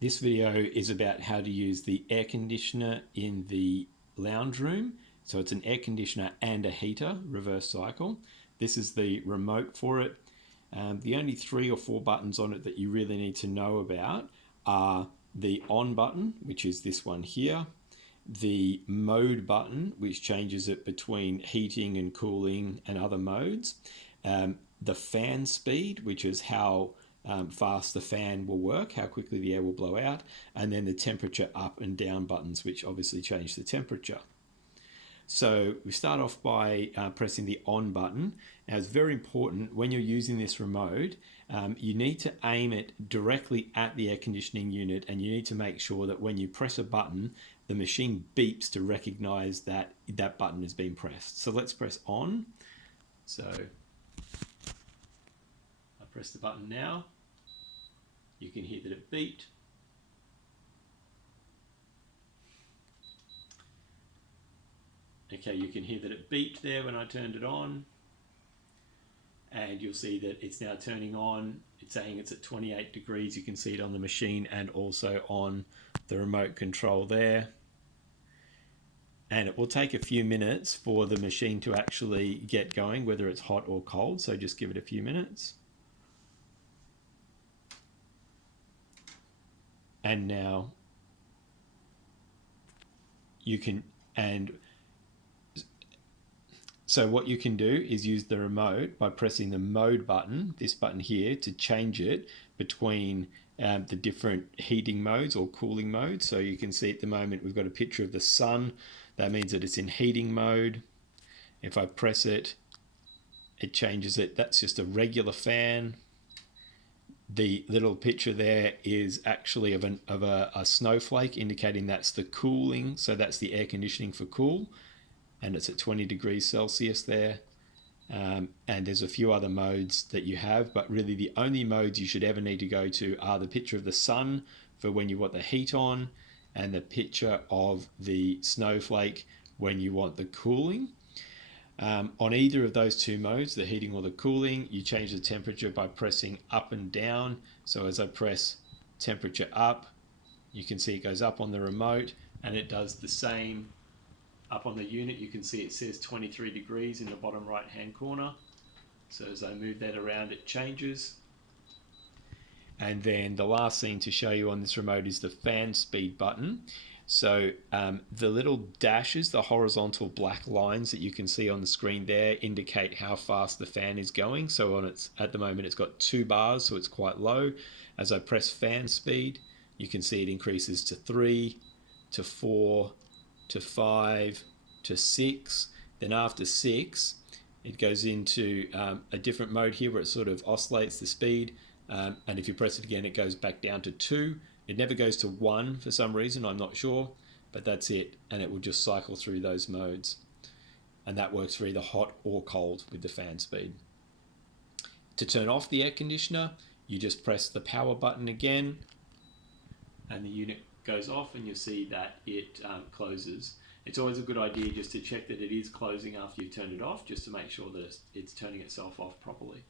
This video is about how to use the air conditioner in the lounge room. So it's an air conditioner and a heater, reverse cycle. This is the remote for it. The only 3 or 4 buttons on it that you really need to know about are the on button, which is this one here, the mode button, which changes it between heating and cooling and other modes, the fan speed, which is how fast the fan will work, how quickly the air will blow out, and then the temperature up and down buttons, which obviously change the temperature. So we start off by pressing the on button. Now it's very important when you're using this remote, you need to aim it directly at the air conditioning unit, and you need to make sure that when you press a button, the machine beeps to recognize that that button has been pressed. So let's press on. So I press the button now. You can hear that it beeped. Okay, you can hear that it beeped there when I turned it on. And you'll see that it's now turning on. It's saying it's at 28 degrees. You can see it on the machine and also on the remote control there. And it will take a few minutes for the machine to actually get going, whether it's hot or cold. So just give it a few minutes. And now you can, so what you can do is use the remote by pressing the mode button, this button here, to change it between the different heating modes or cooling modes. So you can see at the moment we've got a picture of the sun. That means that it's in heating mode. If I press it, it changes it. That's just a regular fan. The little picture there is actually of a snowflake, indicating that's the cooling. So that's the air conditioning for cool. And it's at 20 degrees Celsius there. And there's a few other modes that you have, but really the only modes you should ever need to go to are the picture of the sun for when you want the heat on, and the picture of the snowflake when you want the cooling. On either of those 2 modes, the heating or the cooling, you change the temperature by pressing up and down. So as I press temperature up, you can see it goes up on the remote, and it does the same up on the unit. You can see it says 23 degrees in the bottom right hand corner. So as I move that around, it changes. And then the last thing to show you on this remote is the fan speed button. So the little dashes, the horizontal black lines that you can see on the screen there, indicate how fast the fan is going. So on its, at the moment it's got 2 bars, so it's quite low. As I press fan speed, you can see it increases to 3, to 4, to 5, to 6. Then after 6, it goes into a different mode here where it sort of oscillates the speed. And if you press it again, it goes back down to 2. It never goes to 1 for some reason, I'm not sure, but that's it. And it will just cycle through those modes. And that works for either hot or cold with the fan speed. To turn off the air conditioner, you just press the power button again, and the unit goes off, and you'll see that it closes. It's always a good idea just to check that it is closing after you've turned it off, just to make sure that it's turning itself off properly.